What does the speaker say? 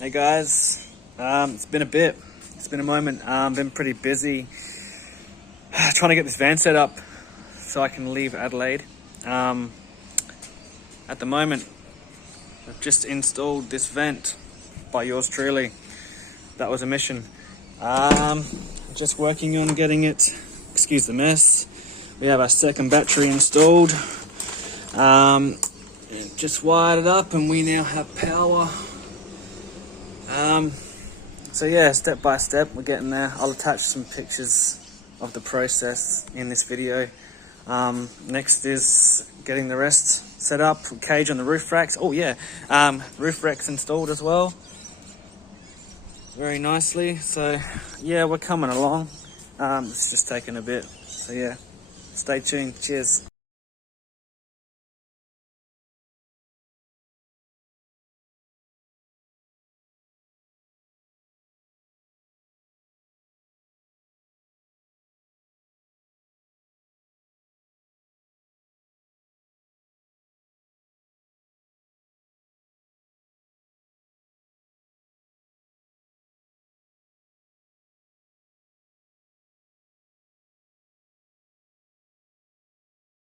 Hey guys, it's been a bit. It's been a moment. Been pretty busy trying to get this van set up so I can leave Adelaide. At the moment, I've just installed this vent by yours truly. That was a mission. Just working on getting it. Excuse the mess. We have our second battery installed. Just wired it up, and we now have power. So yeah, step by step, we're getting there. I'll attach some pictures of the process in this video. Next is getting the rest set up, cage on the roof racks. Oh yeah, roof racks installed as well, very nicely. So yeah, we're coming along. It's just taking a bit. So yeah, stay tuned. Cheers.